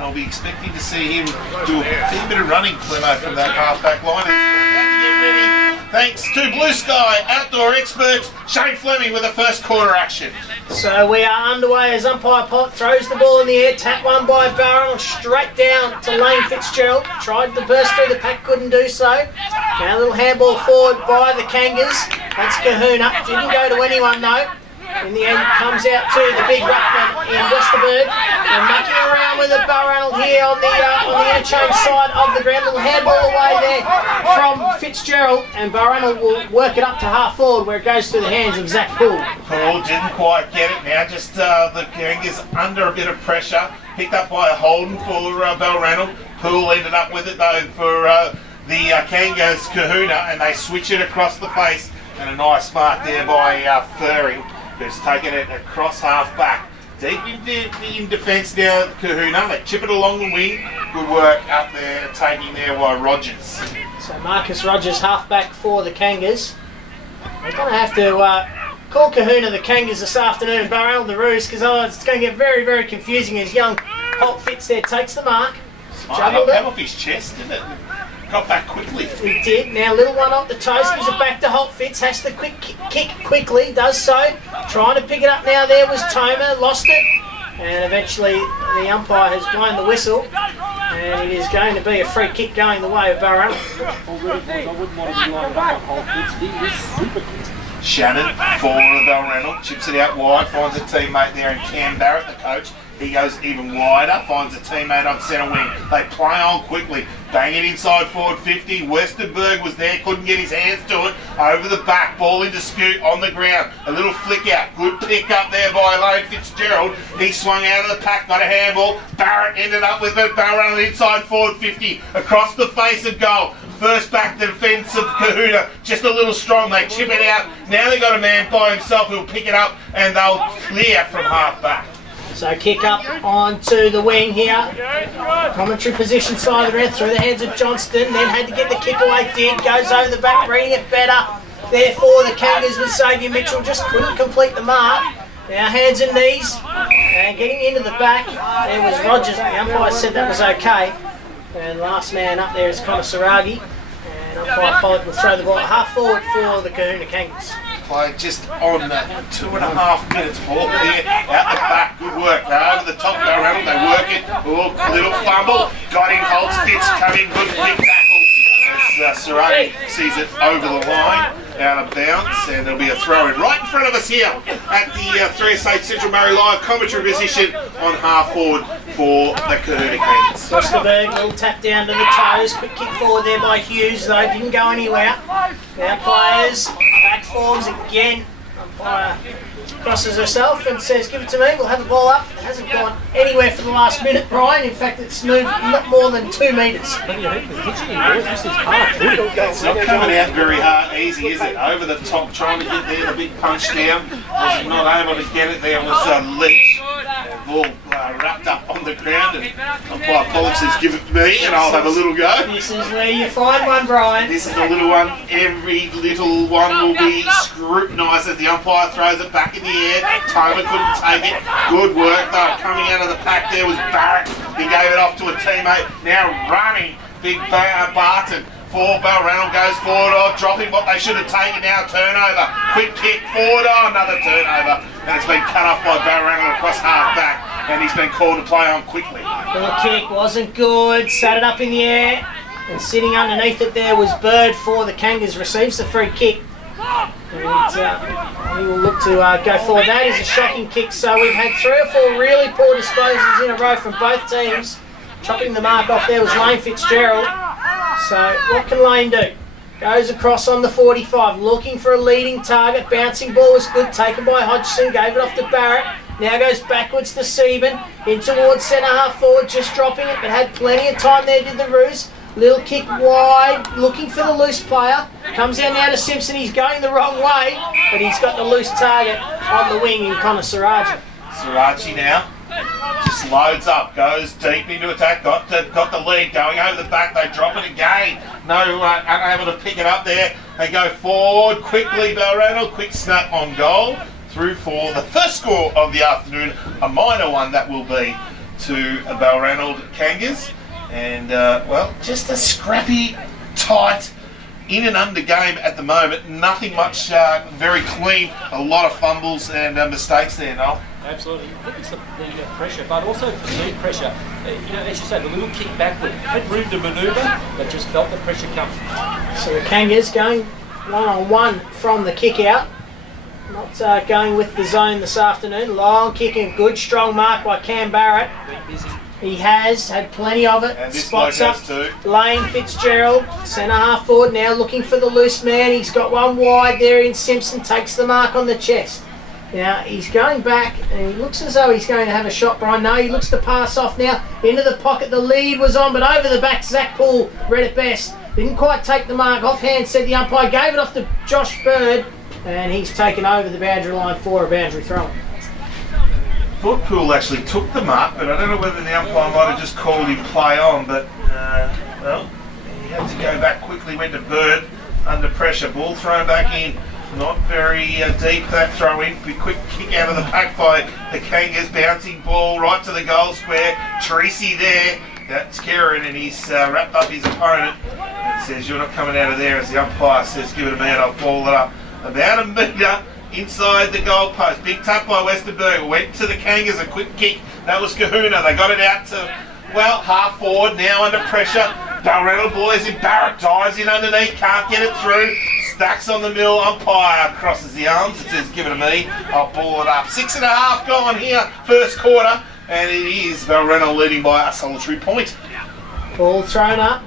I'll be expecting to see him do a bit of running, Clemo, from that half-back line. About to get ready. Thanks to Blue Sky outdoor experts, Shane Fleming with the first quarter action. So we are underway as umpire Pot throws the ball in the air, tap one by BALRANALD, straight down to Lane Fitzgerald. Tried to burst through the pack, couldn't do so. Now a little handball forward by the Kangas. That's Kahuna. Didn't go to anyone though. In the end, it comes out to the big ruckman in Westerberg. They're mucking around with it, BALRANALD here on the interchange side of the ground. Little handball away there from Fitzgerald, and BALRANALD will work it up to half forward where it goes through the hands of Zach Poole. Poole didn't quite get it now, just the Kangas under a bit of pressure. Picked up by a Holden for BALRANALD. Poole ended up with it though for the Kangas Kahuna, and they switch it across the face. And a nice mark there by Furring, who's taken it across half back. Deep in defence now, Kahuna. They chip it along the wing. Good work up there, taking there by Rogers. So Marcus Rogers, half back for the Kangas. They're going to have to call Kahuna the Kangas this afternoon and BALRANALD the Roos, because otherwise it's going to get very, very confusing as young Holt Fitz there takes the mark. Juggled it. Came off his chest, didn't it? Got back quickly. He did. Now little one off the toes, gives it back to Holt Fitz, has to kick quickly, does so. Trying to pick it up now there was Tomer, lost it. And eventually the umpire has blown the whistle. And it is going to be a free kick going the way of BALRANALD. Shannon for BALRANALD, chips it out wide, finds a teammate there in Cam Barrett, the coach. He goes even wider, finds a teammate on centre wing. They play on quickly, bang it inside forward 50. Westerberg was there, couldn't get his hands to it. Over the back, ball in dispute on the ground. A little flick out, good pick up there by Lane Fitzgerald. He swung out of the pack, got a handball. Barrett ended up with it, BALRANALD inside forward 50, across the face of goal. First back to defence of Kahuna, just a little strong. They chip it out. Now they've got a man by himself who'll pick it up, and they'll clear from half back. So kick up onto the wing here. Commentary position side of the ground through the hands of Johnston. Then had to get the kick away. Did. Goes over the back, reading it better. Therefore the Kangas with Xavier Mitchell just couldn't complete the mark. Now hands and knees. And getting into the back. There was Rogers. The umpire said that was okay. And last man up there is Connor Saragi. And umpire Pollock will throw the ball half forward for the Kahuna Kangas. Play just on 2.5 minutes more there out the back. Good work. They're over the top, BALRANALD. They work it. Little fumble. Got in. Holtz Fitz coming. Good quick tackle. As Saragi sees it over the line, out of bounds, and there'll be a throw in right in front of us here at the 3SA Central Murray Live commentary position on half forward for the Kahuna Kangas. Westerberg, little tap down to the toes. Quick kick forward there by Hughes, though. Didn't go anywhere. Now players, back forms again. Umpire crosses herself and says, give it to me, we'll have the ball up. It hasn't gone anywhere for the last minute, Brian. In fact, it's moved not more than 2 metres. It's not coming out very hard, easy, is it? Over the top, trying to get there, the big punch down. Was not able to get it there, was Leach. Ball wrapped up on the ground, and umpire Pollock says, give it to me, and I'll have a little go. This is where you find one, Brian. This is the little one. Every little one will be scrutinised as the umpire throws it back in the air. Tomer couldn't take it. Good work though. Coming out of the pack there was Barrett. He gave it off to a teammate. Now running, big Barton. For BALRANALD goes forward, dropping what they should have taken now. Turnover. Quick kick forward. Another turnover. And it's been cut off by BALRANALD across half back. And he's been called to play on quickly. The kick wasn't good. Sat it up in the air. And sitting underneath it there was Bird for the Kangas. Receives the free kick. And he will look to go forward. That is a shocking kick. So we've had 3 or 4 really poor disposals in a row from both teams. Chopping the mark off there was Lane Fitzgerald. So what can Lane do? Goes across on the 45, looking for a leading target. Bouncing ball was good, taken by Hodgson, gave it off to Barrett. Now goes backwards to Sieben, in towards centre half forward, just dropping it, but had plenty of time there, did the Roos. Little kick wide, looking for the loose player. Comes down now to Simpson, he's going the wrong way, but he's got the loose target on the wing in Connor Saragi. Saragi now just loads up, goes deep into attack, got the lead, going over the back, they drop it again. No, unable to pick it up there. They go forward quickly, BALRANALD, quick snap on goal. Through for the first score of the afternoon, a minor one that will be to BALRANALD Kangas. And, well, just a scrappy, tight, in and under game at the moment. Nothing much, very clean. A lot of fumbles and mistakes there, Noel. Absolutely. I think it's the pressure, but also perceived pressure. As you say, the little kick backward. Had room to manoeuvre, but just felt the pressure coming. So the Kangas going one-on-one from the kick out. Not going with the zone this afternoon. Long kicking, good strong mark by Cam Barrett. Been busy. He has had plenty of it. And this Spots bloke up. has too. Lane Fitzgerald, centre half forward now, looking for the loose man. He's got one wide there in Simpson, takes the mark on the chest. Now he's going back and he looks as though he's going to have a shot, Brian. No, he looks to pass off now into the pocket. The lead was on, but over the back, Zach Poole read it best. Didn't quite take the mark. Offhand, said the umpire, gave it off to Josh Bird, and he's taken over the boundary line for a boundary throw. Thought Poole actually took the mark, but I don't know whether the umpire might have just called him play on, but, well, he had to go back quickly, went to Bird under pressure. Ball thrown back in. Not very deep, that throw in. Quick kick out of the pack by the Kangas. Bouncing ball right to the goal square. Treacy there. That's Kieran, and he's wrapped up his opponent and says, "You're not coming out of there," as the umpire says, "Give it a man, I'll ball it up." About a metre inside the goalpost. Big tap by Westerberg. Went to the Kangas, a quick kick. That was Kahuna. They got it out to, well, half forward, now under pressure. BALRANALD boys in. Barrett dives in underneath, can't get it through. Stacks on the mill, umpire crosses the arms and says, "Give it to me, I'll ball it up." 6.5 gone here, first quarter, and it is BALRANALD leading by a solitary point. Ball thrown up.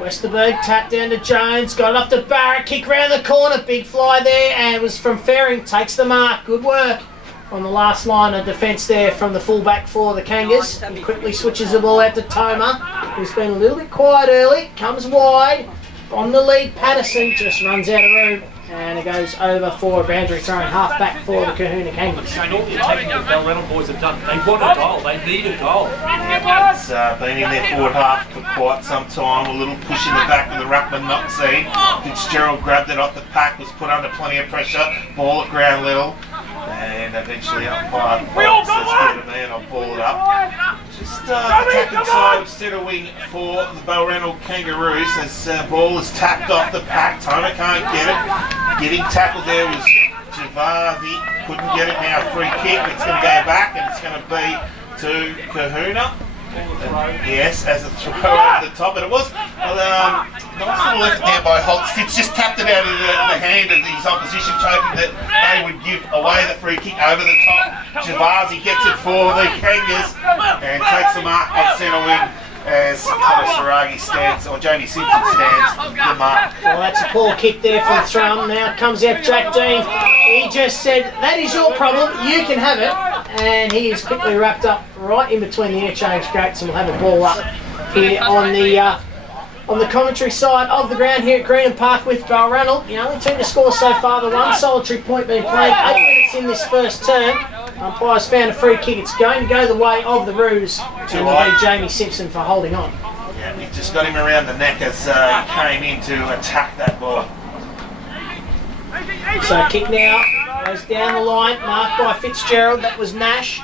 Westerberg tapped down to Jones, got it up to Barrett, kick round the corner, big fly there, and it was from Ferring, takes the mark. Good work on the last line of defence there from the fullback for the Kangas. He quickly switches the ball out to Toma, who's been a little bit quiet early, comes wide. On the lead, Patterson just runs out of room, and it goes over for a boundary throw, half back for the Kahuna Kangas. Shane, all the attacking the BALRANALD boys have done. They want a goal. They need a goal. It's been in their forward half for quite some time. A little push in the back with the ruckman not seen. Fitzgerald grabbed it off the pack, was put under plenty of pressure. Ball at ground level, and eventually umpire says, "Give it to me and I'll ball it up." Just attacking side of centre wing for the BALRANALD Kangaroos as ball is tapped off the pack. Toma can't get it. Getting tackled there was Javazi. Couldn't get it now. Free kick. It's going to go back and it's going to be to Kahuna. Yes, as a throw over the top, but it was nice little effort there by Holtz. It's just tapped it out of the hand of his opposition, hoping that they would give away the free kick over the top. Javazi gets it for the Kangas and takes the mark on centre wing as Connor Saragi stands, or Jamie Simpson stands the mark. Well, that's a poor kick there from Thrum. Now comes out Jack Dean. He just said, "That is your problem, you can have it." And he is quickly wrapped up right in between the interchange gates, and we'll have a ball up here on the commentary side of the ground here at Greenham Park with BALRANALD. The only team to score so far, the one solitary point being played, 8 minutes in this first term. Umpires found a free kick. It's going to go the way of the Roos, and will be Jamie Simpson for holding on. Yeah, he just got him around the neck as he came in to attack that ball. So kick now, goes down the line, marked by Fitzgerald. That was Nash.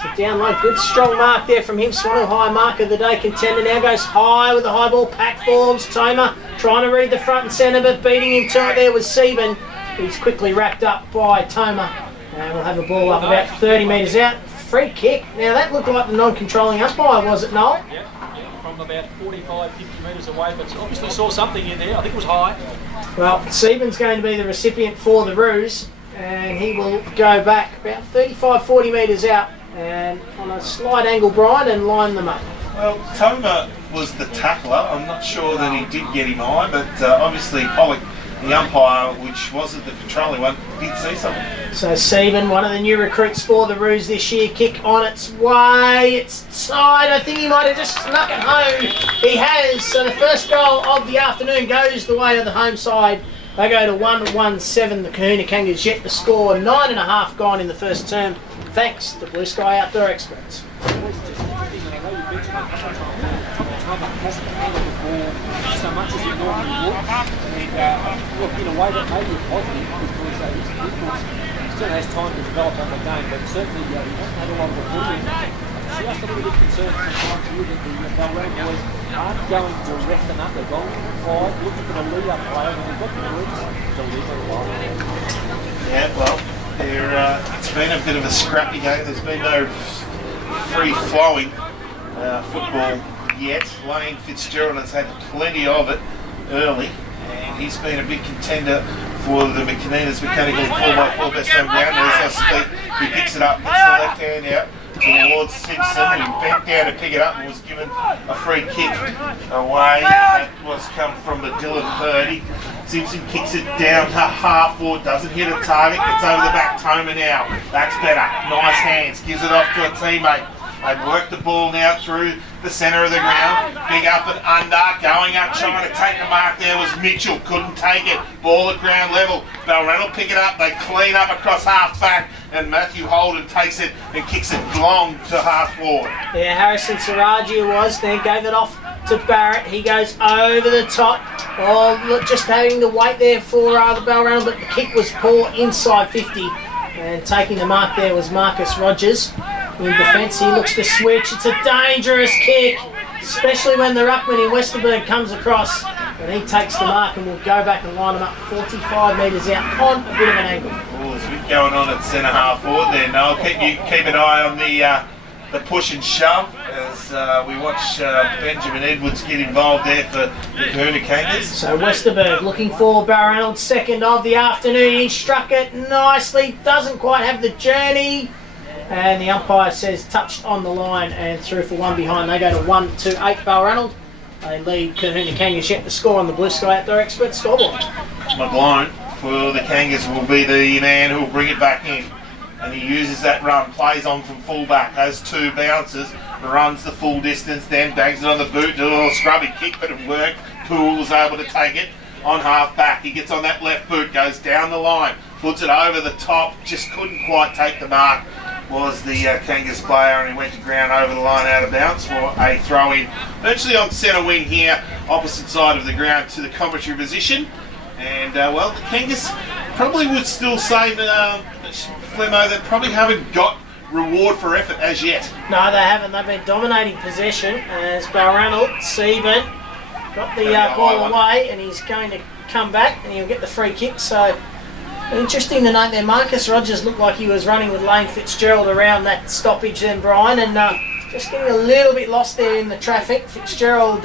So down low, good strong mark there from him. Swan High mark of the day contender. Now goes high with the high ball, pack forms. Toma trying to read the front and centre, but beating him to it there was Sieben. He's quickly wrapped up by Toma. And we'll have a ball up about 30 metres out. Free kick. Now that looked like the non-controlling umpire, was it, Noel? Yeah, from about 45, 50 metres away, but obviously saw something in there. I think it was high. Well, Sieben's going to be the recipient for the Roos, and he will go back about 35, 40 metres out and on a slight angle, Brian, and line them up. Well, Toma was the tackler. I'm not sure that he did get him high, but obviously Pollock, the umpire, which wasn't the controlling one, did see something. So Sieben, one of the new recruits for the Roos this year, kick on its way, it's side. I think he might have just snuck it home. He has. So the first goal of the afternoon goes the way of the home side. They go to 1-1-7. The Kahuna Kangas yet to score. 9.5 gone in the first term, thanks to Blue Sky Outdoor Experts. So much as he normally would, and look, in a way that may be positive because he still has time to develop on the game, but certainly he hasn't had a lot of ability. just a little bit concerned sometimes here that the Balranald boys aren't going direct enough. They're going wide, looking for the lead-up player, and they've got the groups to leave it alone. Yeah, well, it's been a bit of a scrappy game. There's been no free-flowing football yet. Lane Fitzgerald has had plenty of it early, and he's been a big contender for the McKinninas Mechanical 4x4 best home ground. As I speak, he picks it up, puts the left hand out towards Simpson, and he bent down to pick it up and was given a free kick away. That was come from the Dylan Purdy. Simpson kicks it down to half forward, doesn't hit a target, gets over the back. Toma now, that's better. Nice hands, gives it off to a teammate. They've worked the ball now through the centre of the ground. Big up and under, going up, trying to take the mark there was Mitchell. Couldn't take it. Ball at ground level. Balranald pick it up. They clean up across half back, and Matthew Holden takes it and kicks it long to half forward. Yeah, Harrison Saraji was then gave it off to Barrett. He goes over the top. Oh, look, just having the weight there for the Balranald, but the kick was poor inside 50. And taking the mark there was Marcus Rogers. In defence, he looks to switch. It's a dangerous kick, especially when the ruckman in Westerberg comes across. And he takes the mark and will go back and line him up 45 metres out on a bit of an angle. Oh, there's a bit going on at centre half forward there. Noel, keep an eye on the push and shove as we watch Benjamin Edwards get involved there for the Kahuna Kangas. So Westerberg looking for Balranald, second of the afternoon. He struck it nicely, doesn't quite have the journey. And the umpire says touched on the line and through for one behind. They go to 1-8 Balranald. They lead Kahuna Kangas yet to score on the Blue Sky Outdoor Expert scoreboard. McGlone for the Kangas will be the man who will bring it back in. And he uses that run, plays on from fullback, has two bounces, runs the full distance, then bangs it on the boot, do a little scrubby kick, but it worked. Poole was able to take it on half back. He gets on that left boot, goes down the line, puts it over the top, just couldn't quite take the mark. Was the Kangas player, and he went to ground over the line out of bounds for a throw in. Virtually on centre wing here, opposite side of the ground to the commentary position. And well, the Kangas probably would still say, Flemo, they probably haven't got reward for effort as yet. No, they haven't. They've been dominating possession as Balranald, Seaburn got the ball away, and he's going to come back and he'll get the free kick. So interesting to note there, Marcus Rogers looked like he was running with Lane Fitzgerald around that stoppage then, Brian, and just getting a little bit lost there in the traffic. Fitzgerald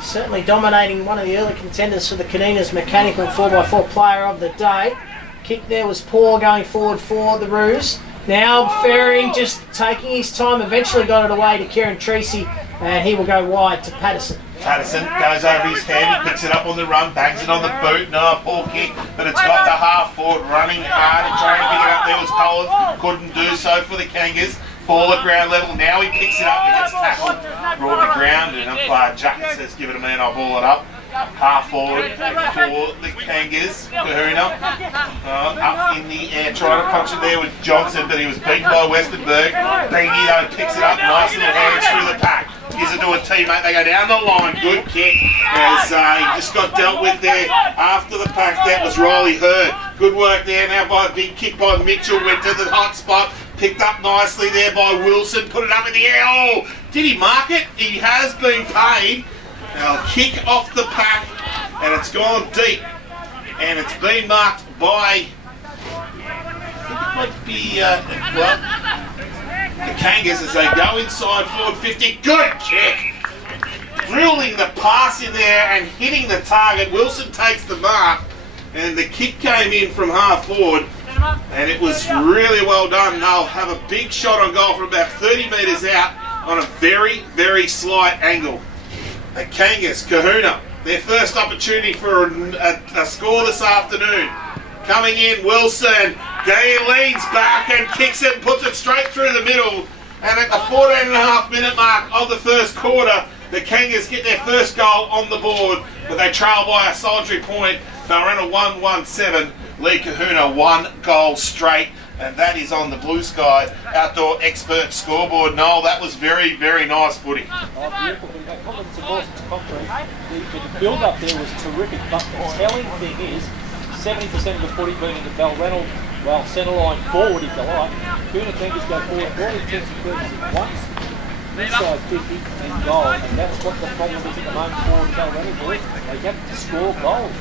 certainly dominating, one of the early contenders for the Kanina's Mechanical 4x4 player of the day. Kick there was poor going forward for the Roos. Now Ferring just taking his time, eventually got it away to Kieran Treacy, and he will go wide to Patterson. Patterson goes over his head, he picks it up on the run, bangs it on the boot. No, poor kick, but it's got the half forward, running hard and trying to pick it up. There was Collins, couldn't do so for the Kangas. Ball at ground level, now he picks it up and gets tackled, brought to ground, and umpire Jack says, give it a man, I'll ball it up. Half forward for the Kangas. Kahuna up in the air, trying to punch it there with Johnson, but he was beaten by Westerberg. Beatty though picks it up, nice little hands through the pack. Gives it to a teammate, they go down the line, good kick as he just got dealt with there after the pack. That was Riley Hurd. Good work there now by a big kick by Mitchell, went to the hot spot, picked up nicely there by Wilson, put it up in the air. Oh, did he mark it? He has been paid. Now kick off the pack, and it's gone deep, and it's been marked by, I think it might be, the Kangas as they go inside forward 50. Good kick! Drilling the pass in there and hitting the target. Wilson takes the mark, and the kick came in from half forward, and it was really well done. They'll have a big shot on goal from about 30 metres out on a very, very slight angle. The Kangas, Kahuna, their first opportunity for a score this afternoon. Coming in, Wilson, he leans back and kicks it and puts it straight through the middle. And at the 14.5-minute mark of the first quarter, the Kangas get their first goal on the board, but they trail by a solitary point. Balranald 1-1-7, lead Kahuna 1 goal straight. And that is on the Blue Sky Outdoor Expert scoreboard. Noel, that was very, very nice footy. Oh, beautiful. The build-up there was terrific, but the telling thing is 70% of the footy being in the Balranald, well, centre line forward if you like. Kahuna Kangas go forward, all intents and purposes once, inside 50 in goal, and that's what the problem is at the moment for the Balranald boys. They have to score goals.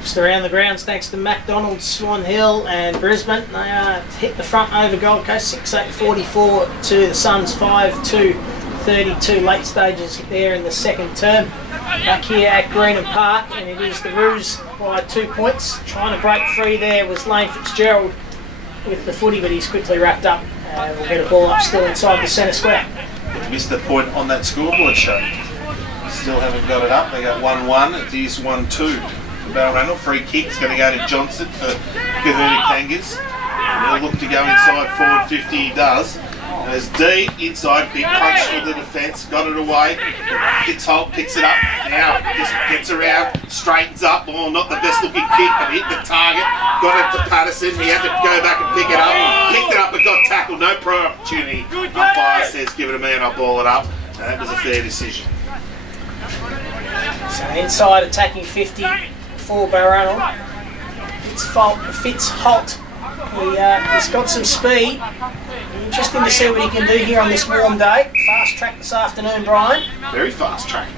Just around the grounds, thanks to McDonald, Swan Hill and Brisbane. They hit the front over Gold Coast, 6-8-44 to the Suns, 5-2-32 late stages there in the second term. Back here at Greenham Park, and it is the Roos by 2 points. Trying to break free there was Lane Fitzgerald with the footy, but he's quickly wrapped up. We'll get a ball up still inside the centre square. Missed the point on that scoreboard show. Still haven't got it up. They got 1-1. It is 1-2. Balranald, free kick's going to go to Johnson for Kahuna Kangas. And he'll look to go inside forward 50, he does. There's D inside, big punch for the defence, got it away. Fitzholt picks it up, now just gets around, straightens up. Oh, not the best looking kick, but hit the target. Got it to Patterson, he had to go back and pick it up. Picked it up and got tackled, no pro opportunity. Umpire says give it to me and I'll ball it up. And that was a fair decision. So inside attacking 50 for Balranald. Fitzholt. He's got some speed. Interesting to see what he can do here on this warm day. Fast track this afternoon, Brian. Very fast track.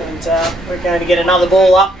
And we're going to get another ball up.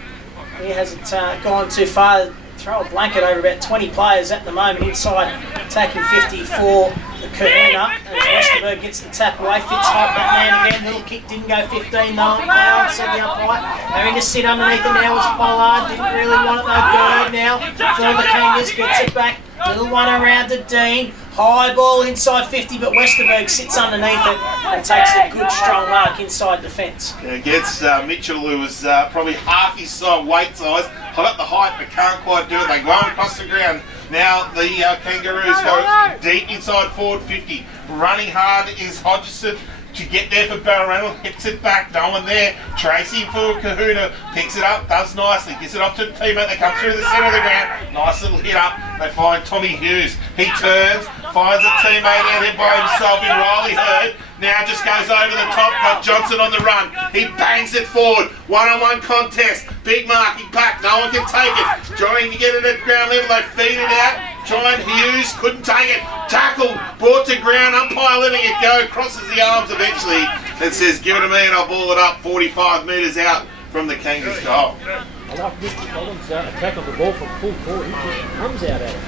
He hasn't gone too far. Throw a blanket over about 20 players at the moment inside attacking 50 for the Kahuna. As Westerberg gets the tap away, Fitzholt that man again. Little kick didn't go 15 though. Pollard said the umpire. Having to sit underneath it now was Pollard. Didn't really want it though. Bird now for the Kangas, gets it back. Little one around to Dean. High ball inside 50, but Westerberg sits underneath it and takes a good strong mark inside the fence. Yeah, against Mitchell, who was probably half his weight size. Got the height, but can't quite do it. They go across the ground. Now the Kangaroos go deep inside forward 50. Running hard is Hodgson to get there for Balranald. Hits it back, no one there. Tracy for Kahuna picks it up, does nicely. Gives it off to the teammate. They come through the centre of the ground. Nice little hit up. They find Tommy Hughes. He turns, finds a teammate out there by himself in Riley Hurd. Now just goes over the top, got Johnson on the run. He bangs it forward. One-on-one contest. Big marking back, no one can take it. Trying to get it at ground level, they feed it out. Trying Hughes, couldn't take it. Tackled, brought to ground, umpire letting it go. Crosses the arms eventually and says, give it to me and I'll ball it up 45 metres out from the Kangas goal. I like Mr. Collins' attack on the ball from full court. He just comes out at it.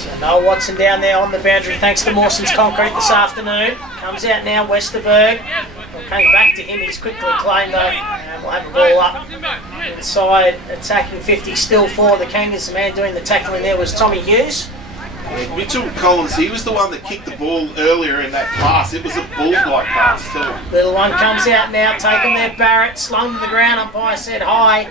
So Noel Watson down there on the boundary thanks to Mawson's concrete this afternoon. Comes out now, Westerberg. Came back to him, he's quickly claimed though, and we'll have a ball up. Inside attacking 50 still for the Kangas. The man doing the tackling there was Tommy Hughes. Yeah, Mitchell Collins, he was the one that kicked the ball earlier in that pass. It was a bull-like pass too. Little one comes out now, taking there Barrett, slung to the ground, umpire said hi.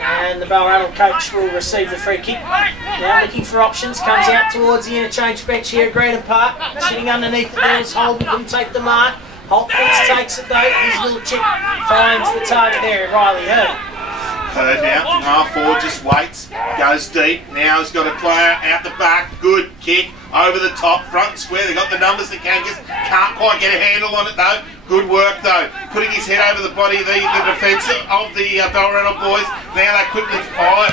And the Balranald coach will receive the free kick. Now looking for options, comes out towards the interchange bench here at Greenham Park. Sitting underneath the doors, Holden couldn't take the mark. Holt Fitz takes it though, his little chip finds the target there, Riley Hurd. Hurd now from half forward, just waits, goes deep. Now he's got a player out the back, good kick, over the top, front and square. They've got the numbers, the Kangas, can't quite get a handle on it though. Good work though, putting his head over the body of the defence of the Balranald boys. Now they quickly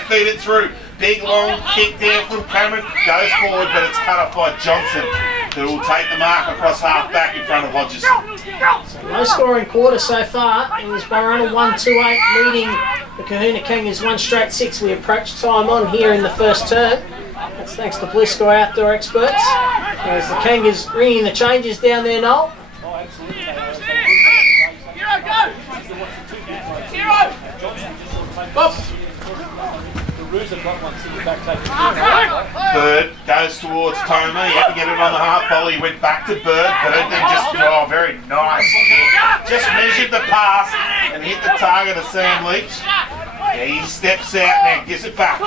feed it through. Big long kick there from Cameron, goes forward but it's cut off by Johnson, who will take the mark across half back in front of Hodgson. So low scoring quarter so far. It was Balranald 1-2-8 leading the Kahuna Kangas 1-6. We approach time on here in the first term. That's thanks to Blisco Outdoor Experts. As the Kangas ringing the changes down there, Noel. Oh, absolutely. Bird goes towards Toma. He had to get it on the half volley. He went back to Bird. Bird then just, very nice kick. Just measured the pass and hit the target of Sam Leach. Yeah, he steps out now, gives it back.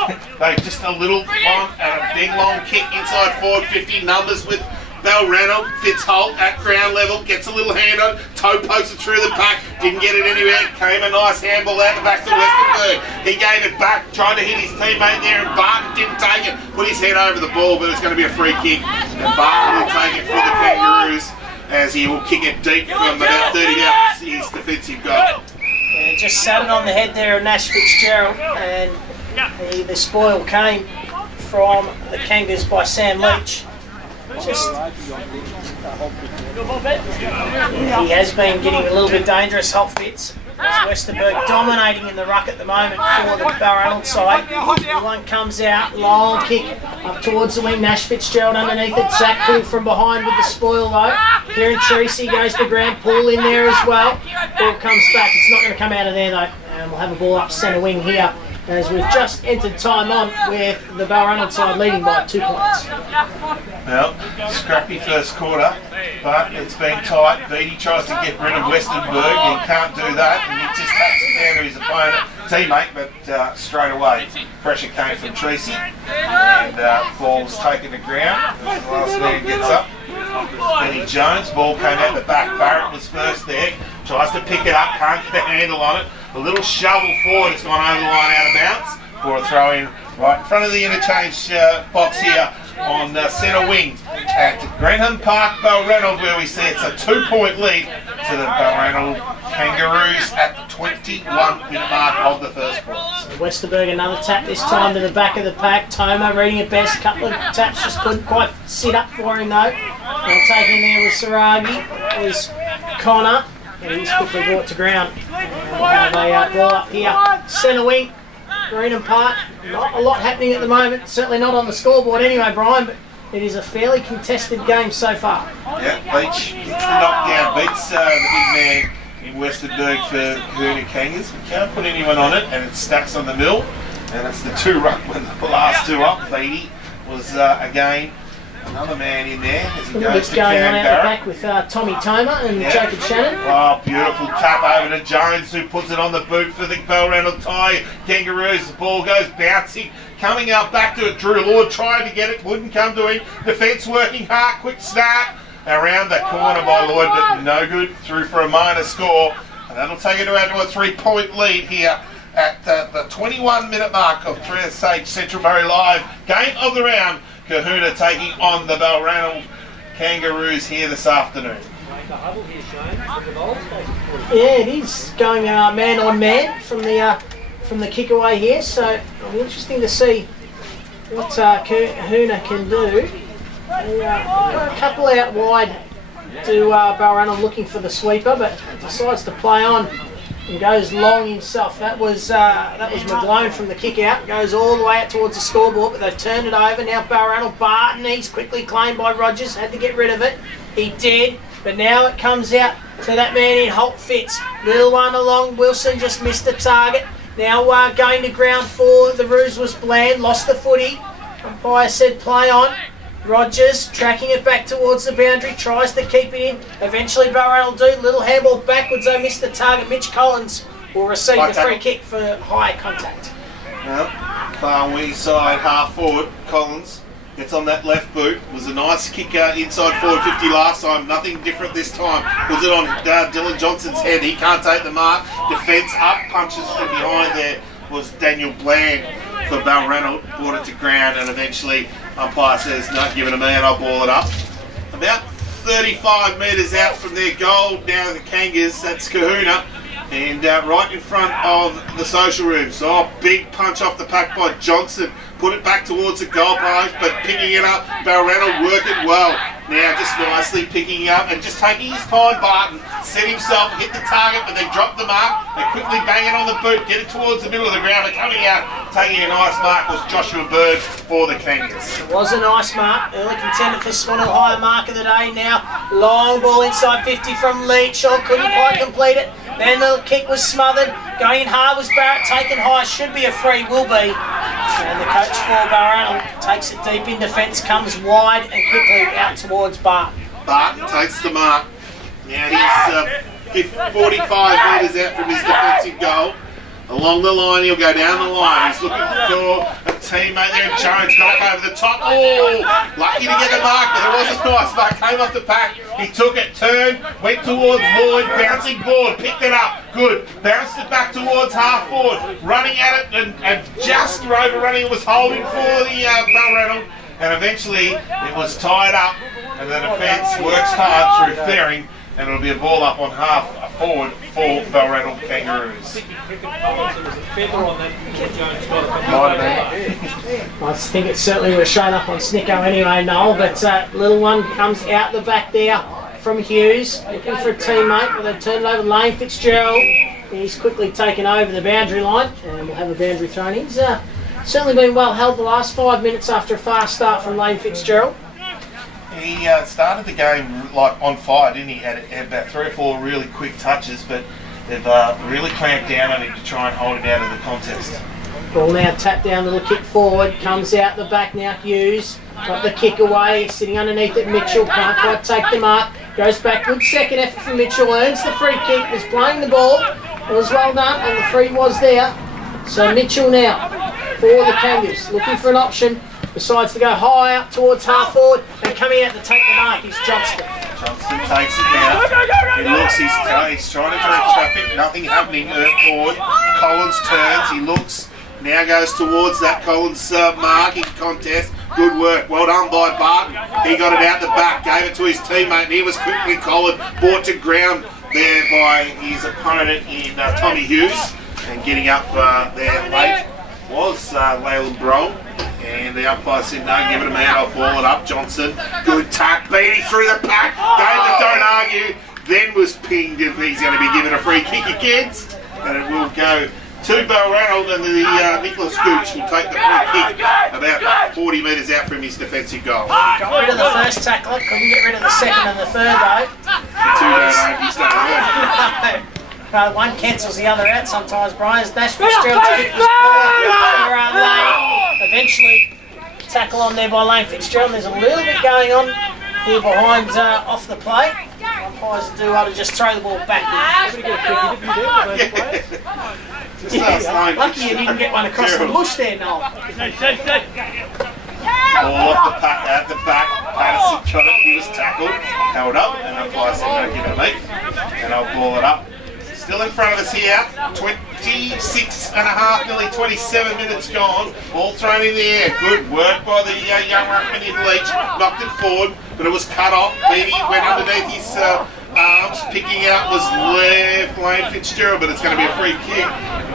Just a little one and a big long kick inside forward 50 numbers with Balranald. Fitzholt at ground level, gets a little hand on, toe pokes it through the pack, didn't get it anywhere, came a nice handball out the back to Westerberg. He gave it back, tried to hit his teammate there and Barton didn't take it, put his head over the ball, but it's going to be a free kick. And Barton will take it for the Kangaroos as he will kick it deep from about 30 out his defensive goal. Yeah, just sat it on the head there of Nash Fitzgerald, and the spoil came from the Kangas by Sam Leach. Just He has been getting a little bit dangerous, Hot Fits. Westerberg dominating in the ruck at the moment for the Balranald side. The one comes out, long kick up towards the wing. Nash Fitzgerald underneath it. Zach pulled from behind with the spoil though. Kieran Treacy goes to ground, Paul in there as well. Ball comes back, it's not going to come out of there though. And we'll have a ball up centre wing here as we've just entered time on with the Balranald side leading by 2 points. Well, scrappy first quarter, but it's been tight. Beatty tries to get rid of Westerberg. He can't do that, and he just taps it down to his opponent, teammate, but straight away pressure came from Treacy, and ball was taken to ground. As the last man gets up, Benny Jones, ball came out the back. Barrett was first there, tries to pick it up, can't get a handle on it. A little shovel forward, it's gone over the line out of bounds for a throw in right in front of the interchange box here on centre wing at Grenham Park, Balranald, where we see it's a 2-point lead to the Balranald Kangaroos at the 21-minute mark of the first quarter. So Westerberg another tap this time to the back of the pack. Toma reading it best, couple of taps just couldn't quite sit up for him though. And taking there was Saragi, was Connor, and he's quickly brought to ground. And we'll have a ball up here, centre wing. Greenham Park, not a lot happening at the moment, certainly not on the scoreboard anyway, Brian, but it is a fairly contested game so far. Yeah, Beach gets the knockdown, beats the big man in Westerberg for Kahuna Kangas. We can't put anyone on it, and it stacks on the mill, and it's the two ruckmen, the last two up. Beatty was again another man in there as he goes to going on Cam out Barrett. the back with Tommy Toma and Jacob Shannon. Oh, beautiful tap over to Jones, who puts it on the boot for the Balranald tie. Kangaroos, the ball goes bouncing, coming out back to it. Drew Lord trying to get it, wouldn't come to him. Defence working hard, quick start around the corner by Lloyd, but no good. Through for a minor score, and that'll take it out to a 3-point lead here at the 21-minute mark of 3SH Central Murray Live. Game of the round. Kahuna taking on the Balranald Kangaroos here this afternoon. Yeah, it is going man on man from the kick away here, so it'll be interesting to see what Kahuna can do. Got a couple out wide to Balranald looking for the sweeper, but decides to play on and goes long himself. That was McGlone from the kick out. Goes all the way out towards the scoreboard, but they've turned it over. Now Balranald, Barton, he's quickly claimed by Rogers. Had to get rid of it. He did, but now it comes out to that man in Holt Fitz. Little one along. Wilson just missed the target. Now going to ground for the ruse was Bland. Lost the footy. Umpire said play on. Rogers tracking it back towards the boundary, tries to keep it in. Eventually Balranald do. Little handball backwards, they missed the target. Mitch Collins will receive the free kick for high contact. Well, far wing side, half forward. Collins gets on that left boot. Was a nice kick inside forward 50 last time. Nothing different this time. Puts it on Dylan Johnson's head. He can't take the mark. Defence up, punches from behind there was Daniel Bland for Balranald. Brought it to ground, and eventually umpire says, no, give it a man, I'll ball it up. About 35 metres out from their goal, now the Kangas, that's Kahuna. And right in front of the social room. So big punch off the pack by Johnson. Put it back towards the goalpost, but picking it up, Balranald work it well. Now just nicely picking it up and just taking his time. Barton set himself, hit the target, but they drop the mark. They quickly bang it on the boot, get it towards the middle of the ground. But coming out, taking a nice mark was Joshua Bird for the Kangas. It was a nice mark. Early contender for Swanhill higher mark of the day. Now long ball inside 50 from Leach. Couldn't quite complete it. Then the kick was smothered. Going in hard was Barrett, taken high. Should be a free, will be. And the coach for Balranald takes it deep in defence, comes wide and quickly out towards Barton. Barton takes the mark. Now he's 45 metres out from his defensive goal. Along the line, he'll go down the line. He's looking for a teammate there, and Jones got up over the top. Oh, lucky to get the mark, but it was a nice mark. Came off the pack, he took it, turned, went towards Lloyd, bouncing board, picked it up, good. Bounced it back towards half forward, running at it, and just overrunning it was holding for the Balranald. And eventually, it was tied up, and the defence works hard through Fairing, and it'll be a ball up on half forward for Balranald Kangaroos. Cricket Collins, there was a feather on that. Jones got it. Might have been. I think it certainly would have shown up on Snicko anyway, Noel, but little one comes out the back there from Hughes, looking for a teammate, but they've turned it over to Lane Fitzgerald. He's quickly taken over the boundary line, and we'll have a boundary thrown. He's certainly been well held the last 5 minutes after a fast start from Lane Fitzgerald. He started the game like on fire, didn't he? Had about 3 or 4 really quick touches, but they've really clamped down on him to try and hold him out of the contest. Ball now tapped down, little kick forward, comes out the back now, Hughes. Got the kick away, sitting underneath it, Mitchell can't quite take the mark. Goes back, good second effort from Mitchell, earns the free kick, was playing the ball. It was well done, and the free was there. So Mitchell now for the Kangaroos, looking for an option. Decides to go high up towards half forward, and coming out to take the mark is Johnston. Johnston takes it now. He looks, he's trying to direct traffic, nothing happening forward. Collins turns, he looks, now goes towards that Collins marking contest. Good work, well done by Barton. He got it out the back, gave it to his teammate, and he was quickly collared, brought to ground there by his opponent in Tommy Hughes. And getting up there late was Leyland Brong. And the umpire said, no, give it a man, I'll ball it up. Johnson, good tap, beating through the pack, gave the don't argue, then was pinged, and he's going to be given a free kick against. And it will go to Balranald, and the Nicholas Gooch will take the free kick about 40 metres out from his defensive goal. Got rid of the first tackler, couldn't get rid of the second and the third though. The 2 don't argue, stay there. One cancels the other out sometimes, Brian. Dash Fitzgerald's kick was poor for Lane. Eventually, tackle on there by Lane Fitzgerald. There's a little bit going on here behind off the play. Umpires do want to just throw the ball back. Lucky you didn't get one across the bush there, Noel. Ball off at the back. Patterson got it. He was tackled, held up, and umpire said, no, give it a me, and I'll ball it up. Still in front of us here, 26 and a half, nearly 27 minutes gone. Ball thrown in the air. Good work by the young ruckman in Leach. Knocked it forward, but it was cut off. Beatty went underneath his arms. Picking out was Lane Fitzgerald, but it's going to be a free kick.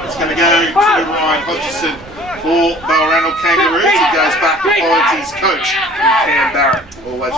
It's going to go to Ryan Hodgson for Balranald Kangaroos. He goes back and finds his coach, Cam Barrett. Always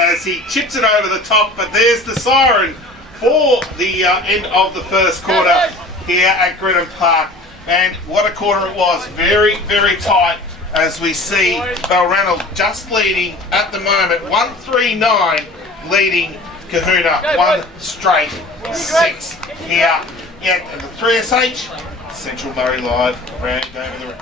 as he chips it over the top, but there's the siren for the end of the first quarter here at Grenham Park. And what a quarter it was. Very, very tight as we see Balranald just leading at the moment. 139 leading Kahuna. One straight 6 here at the 3SH. Central Murray Live. Round over the